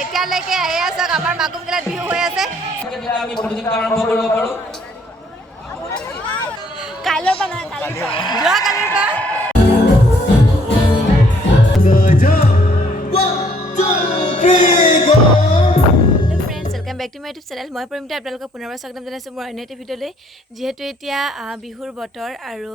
এতিয়ালৈকে আহি আছক আমাৰ মাকুমগিলাত বিহু হৈ আছে আমি প্ৰতিযোগিতা আৰম্ভ কৰিব পাৰো কাইলৈৰ পৰা নহয় যোৱা কালিৰ পৰা back to my YouTube channel মই পৰিমিতা আপোনালোকক পুনৰবাৰ স্বাগতম জনাইছোঁ মোৰ অন্য এটা ভিডিঅ'লৈ যিহেতু এতিয়া বিহুৰ বতৰ আৰু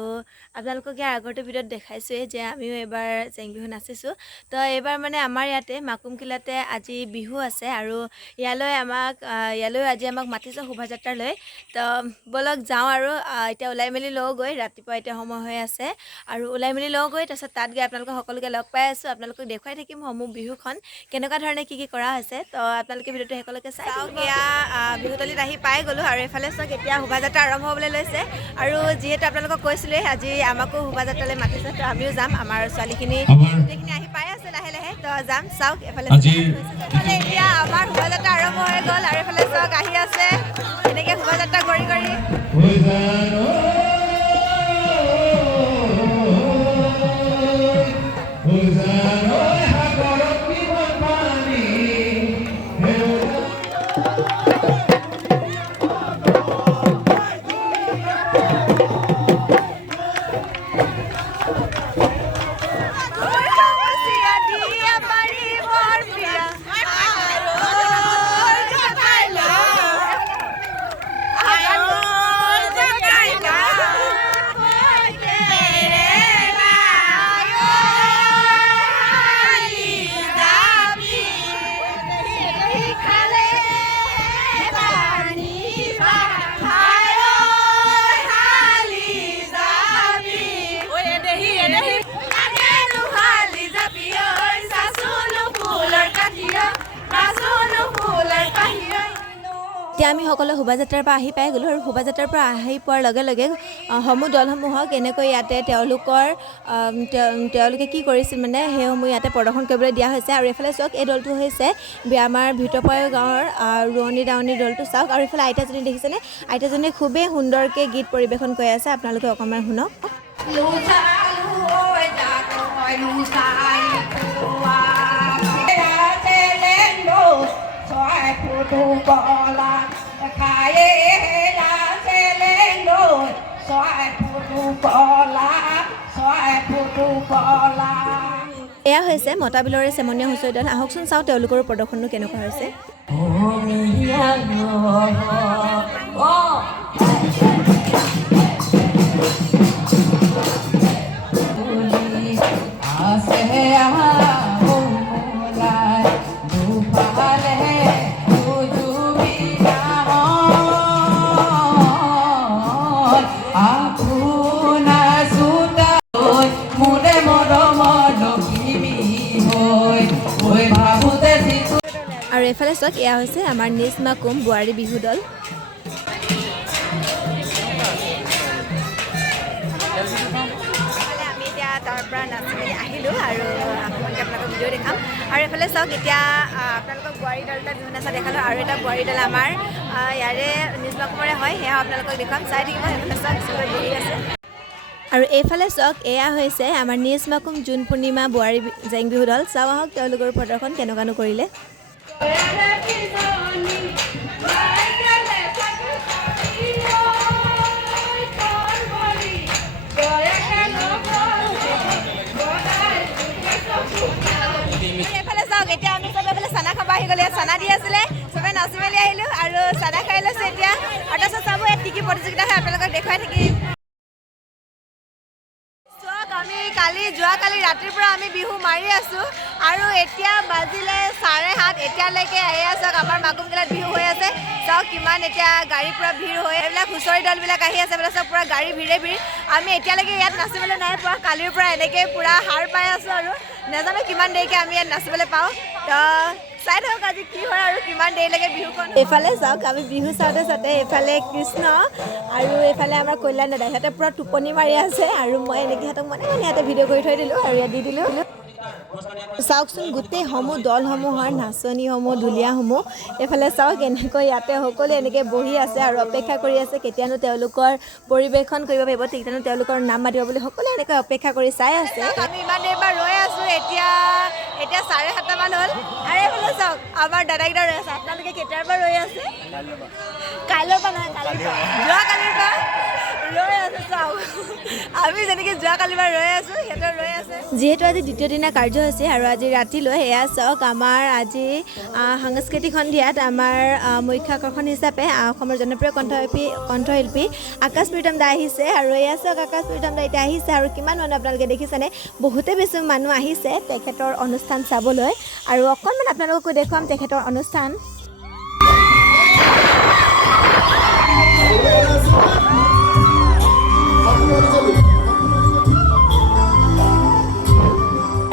আপোনালোকক ইয়াৰ আগৰটো ভিডিঅ'ত দেখাইছোঁৱেই যে আমিও এবাৰ জেং বিহু নাচিছোঁ তো এইবাৰ মানে আমাৰ ইয়াতে মাকুমকিলাতে আজি বিহু আছে আৰু ইয়ালৈ আজি আমাক মাতিছে শোভাযাত্ৰালৈ তো বলক যাওঁ আৰু এতিয়া ওলাই মেলি লওঁ গৈ ৰাতিপুৱা এতিয়া সময় হৈ আছে আৰু ওলাই মেলি লওঁ গৈ তাৰপিছত তাত গৈ আপোনালোকক সকলোকে লগ পাই আছোঁ আপোনালোকক দেখুৱাই থাকিম সমূহ বিহুখন কেনেকুৱা ধৰণে কি কৰা হৈছে তো আপোনালোকে ভিডিঅ'টো শেষলৈকে চাই এতিয়া বিহুতলীত আহি পাই গ'লোঁ আৰু এইফালে চাওক এতিয়া শোভাযাত্ৰা আৰম্ভ হ'বলৈ লৈছে আৰু যিহেতু আপোনালোকক কৈছিলোঁৱে আজি আমাকো শোভাযাত্ৰালৈ মাতিছে তো আমিও যাম আমাৰ ছোৱালীখিনি গোটেইখিনি আহি পাই আছে লাহে লাহে তো যাম চাওক এইফালে এতিয়া আমাৰ শোভাযাত্ৰা আৰম্ভ হৈ গ'ল আৰু এইফালে চাওক আহি আছে এনেকৈ শোভাযাত্ৰা কৰি এতিয়া আমি সকলো শোভাযাত্ৰাৰ পৰা আহি পাই গ'লোঁ আৰু শোভাযাত্ৰাৰ পৰা আহি পোৱাৰ লগে লগে সমূহ দলসমূহক এনেকৈ ইয়াতে তেওঁলোকে কি কৰিছিল মানে সেইসমূহ ইয়াতে প্ৰদৰ্শন কৰিবলৈ দিয়া হৈছে আৰু এইফালে চাওক এই দলটো হৈছে আমাৰ ভিতৰপাই গাঁৱৰ ৰোৱনী দাৱনী দলটো চাওক আৰু এইফালে আইতাজনী দেখিছেনে আইতাজনীয়ে খুবেই সুন্দৰকৈ গীত পৰিৱেশন কৰি আছে আপোনালোকে অকণমান শুনক এয়া হৈছে মতাবিলৰে চেমনীয়া হুঁচৰি দল আহকচোন চাওঁ তেওঁলোকৰ প্ৰদৰ্শনটো কেনেকুৱা হৈছে আৰু এইফালে চাওক এয়া হৈছে আমাৰ নিজ মাকুম বোৱাৰী বিহু দল আমি এতিয়া তাৰ পৰা নাচি মেলি আহিলোঁ আৰু আপোনালোকক ভিডিঅ' দেখাম আৰু এইফালে চাওক এতিয়া আপোনালোকক বোৱাৰী দল এটা বিহু নাচা দেখালোঁ আৰু এটা বোৱাৰী দল আমাৰ ইয়াৰে নিজ মাকুমৰে হয় সেয়া আপোনালোকক দেখুৱাম চাই থাকিব এইফালে চাওক চবেই বহি আছে আৰু এইফালে চাওক এয়া হৈছে আমাৰ নিজ মাকুম জুন পূৰ্ণিমা বোৱাৰী জেং বিহু দল চাওঁ আহক তেওঁলোকৰ প্ৰদৰ্শন কেনেকুৱানো কৰিলে এইফালে চাওক এতিয়া আমি চবে এইফালে চানা খাব আহি গ'লে চানা দি আছিলে চবে নাচি মেলি আহিলোঁ আৰু চানা খাই লৈছোঁ এতিয়া আৰু তাৰপিছত চাব ইয়াত কি কি প্ৰতিযোগিতা হয় আপোনালোকক দেখুৱাই থাকিম যোৱাকালি ৰাতিৰ পৰা আমি বিহু মাৰি আছোঁ আৰু এতিয়া বাজিলে 7:30 এতিয়ালৈকে আহি আছক আমাৰ মাকুমগিলাত বিহু হৈ আছে চাওক কিমান এতিয়া গাড়ীৰ পৰা ভিৰ হৈ এইবিলাক হুঁচৰি দলবিলাক আহি আছে বোলে চব পূৰা গাড়ী ভিৰ আমি এতিয়ালৈকে ইয়াত নাচিবলৈ নাই পোৱা কালিৰ পৰা এনেকৈ পূৰা হাৰ পাই আছোঁ আৰু নাজানো কিমান দেৰিকৈ আমি ইয়াত নাচিবলৈ পাওঁ তো চাই থাকক আজি কি হয় আৰু কিমান দেৰিলৈকে বিহুখন এইফালে চাওক আমি বিহু চাওঁতে এইফালে কৃষ্ণ আৰু এইফালে আমাৰ কল্যাণ দাদা সিহঁতে পূৰা টোপনি মাৰি আছে আৰু মই এনেকৈ সিহঁতক মানে ইয়াতে ভিডিঅ' কৰি থৈ দিলোঁ আৰু ইয়াত দি দিলোঁ চাওকচোন গোটেইসমূহ দলসমূহৰ নাচনীসমূহ ঢুলীয়াসমূহ এইফালে চাওক এনেকৈ ইয়াতে সকলোৱে এনেকৈ বহি আছে আৰু অপেক্ষা কৰি আছে কেতিয়ানো তেওঁলোকৰ পৰিৱেশন কৰিব পাৰিব কেতিয়ানো তেওঁলোকৰ নাম মাতিব বুলি সকলোৱে এনেকৈ অপেক্ষা কৰি চাই আছে আমি ইমান দেৰি পৰা ৰৈ আছোঁ এতিয়া 7:30 মান হ'ল আৰু এইফালে চাওক আমাৰ দাদাকেইটা ৰৈ আছে আপোনালোকে কেতিয়াৰ পৰা ৰৈ আছে কাইলৈৰ পৰা নহয় যোৱাকালিৰ পৰা ৰৈ আছে চাওক আমি যেনেকৈ যোৱাকালিৰ পৰা ৰৈ আছোঁ সিহঁতৰ ৰৈ আছে যিহেতু আজি দ্বিতীয় দিনা কাৰ্যসূচী আৰু আজি ৰাতিলৈ এয়া চাওক আমাৰ আজি সাংস্কৃতিক সন্ধিয়াত আমাৰ মুখ্য আকৰ্ষণ হিচাপে অসমৰ জনপ্ৰিয় কণ্ঠশিল্পী আকাশ প্ৰীতম দা আহিছে আৰু এয়া চাওক আকাশ প্ৰীতম দা এতিয়া আহিছে আৰু কিমান মানুহ আপোনালোকে দেখিছেনে বহুতে বেছি মানুহ আহিছে তেখেতৰ অনুষ্ঠান চাবলৈ আৰু অকণমান আপোনালোককো দেখুৱাম তেখেতৰ অনুষ্ঠান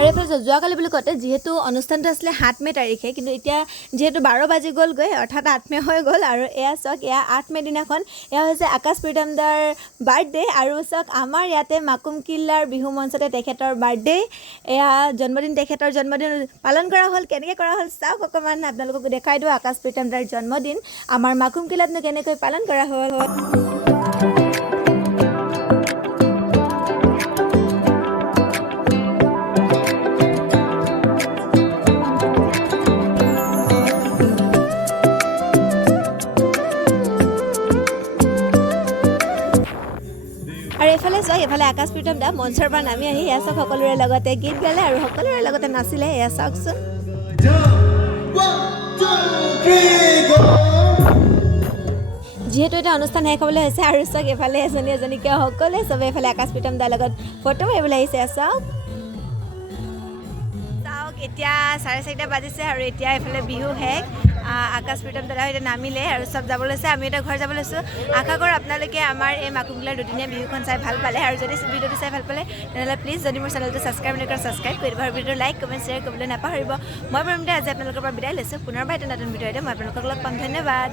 আৰু এইফালে যোৱাকালি বুলি কওঁতে যিহেতু অনুষ্ঠানটো আছিলে 7 মে' তাৰিখে কিন্তু এতিয়া যিহেতু 12 বাজি গ'লগৈ অৰ্থাৎ 8 মে' হৈ গ'ল আৰু এয়া চাওক এয়া 8 মে' দিনাখন এয়া হৈছে আকাশ প্ৰীতম দাৰ বাৰ্থডে আৰু চাওক আমাৰ ইয়াতে মাকুম কিল্লাৰ বিহু মঞ্চতে তেখেতৰ বাৰ্থডে এয়া জন্মদিন তেখেতৰ জন্মদিন পালন কৰা হ'ল কেনেকৈ কৰা হ'ল চাওক অকণমান আপোনালোকক দেখাই দিওঁ আকাশ প্ৰীতম দাৰ জন্মদিন আমাৰ মাকুম কিল্লাতনো কেনেকৈ পালন কৰা হ'ল আৰু এইফালে চাওক এইফালে আকাশ প্ৰীতম দা মঞ্চৰ পৰা নামি আহি এয়া চাওক সকলোৰে লগতে গীত গালে আৰু সকলোৰে লগতে নাচিলে এয়া চাওকচোন যিহেতু এটা অনুষ্ঠান শেষ হ'বলৈ হৈছে আৰু চাওক এইফালে এজনীকে সকলোৱে চবে এইফালে আকাশ প্ৰীতম দাৰ লগত ফটো মাৰিবলৈ আহিছে চাওক এতিয়া 4:30 বাজিছে আৰু এতিয়া এইফালে বিহু শেষ আকাশ প্ৰীতম দাদা এতিয়া নামিলে আৰু চব যাব লৈছে আমি এতিয়া ঘৰ যাব লৈছোঁ আশা কৰোঁ আপোনালোকে আমাৰ এই মাকুম কিল্লাৰ দুদিনীয়া বিহুখন চাই ভাল পালে আৰু যদি ভিডিঅ'টো চাই ভাল পালে তেনেহ'লে প্লিজ যদি মোৰ চেনেলটো ছাবস্ক্ৰাইব নকৰে ছাবস্ক্ৰাইব কৰি দিব আৰু ভিডিঅ'টো লাইক কমেণ্ট শ্বেয়াৰ কৰিবলৈ নাপাহৰিব মই পৰিমিতে আজি আপোনালোকৰ পৰা বিদায় লৈছোঁ পুনৰবাৰ এটা নতুন ভিডিঅ'তে মই আপোনালোকক লগ পাম ধন্যবাদ